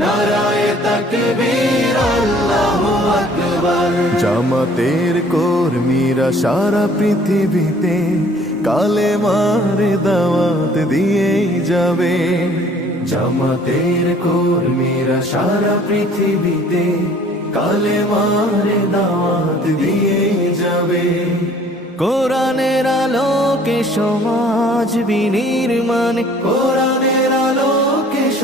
নারায় তাকবীর, আল্লাহু জামাতের কর্মীরা সারা পৃথিবীতে কালে মারে দাওয়াত দিয়েই যাবে। জামাতের কর্মীরা সারা পৃথিবীতে কালে মারে দাওয়াত দিয়েই যাবে। কোরআনের আলোকে সমাজ বিনির্মাণ, কোরআনের আলোকে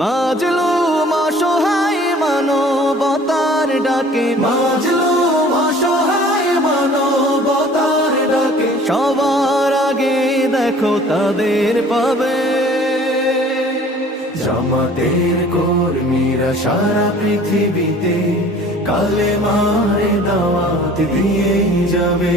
মাজলুম অসহায় মানবতার ডাকে। মাজলুম অসহায় মানবতার ডাকে। সবার আগে দেখো তাদের পাবে। জামাতের কর্মীরা সারা পৃথিবীতে কালে মারে দাওয়াত দিয়েই যাবে।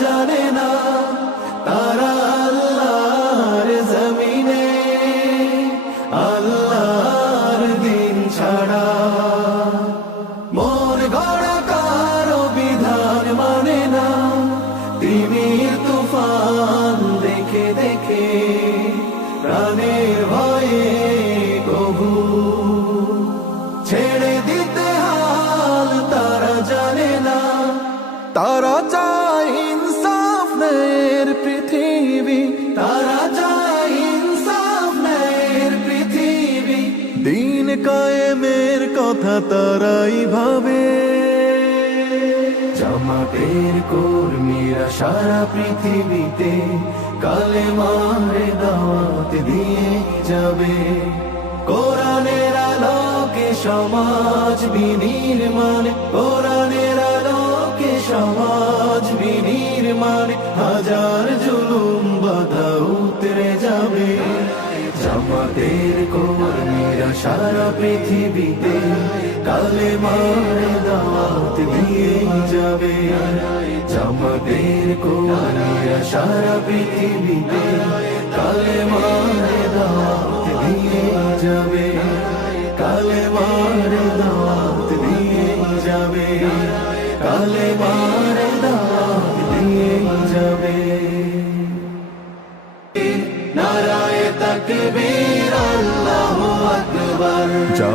জানে না তারা আল্লাহর জমিনে, আল্লাহর দিন ছাড়া। মোর গড়া কারও বিধান মানে না তিমির তুফান দেখে দেখে, প্রাণের ভয়ে তারাই ভাবে। জামাতের কর্মীরা সারা পৃথিবীতে কালে মারে দাওয়াত দিয়ে যাবে। কোরআনের আলোকে সমাজ বিনির্মাণ, কোরআনের আলোকে সমাজ বিনির্মাণ, হাজার জুলুম বাধা উতরে যাবে। জামাতের কর্মীরা সারা পৃথিবীতে, কালে মারে দাওয়াত দিয়ে যাবে। জামাতের কর্মীরা সারা পৃথিবীতে, কালে মারে দাওয়াত দিয়ে যাবে। কালে মারে দাওয়াত দিয়ে যাবে। কালে মারে দাওয়াত দিয়ে যাবে। নারায় তাকবীর।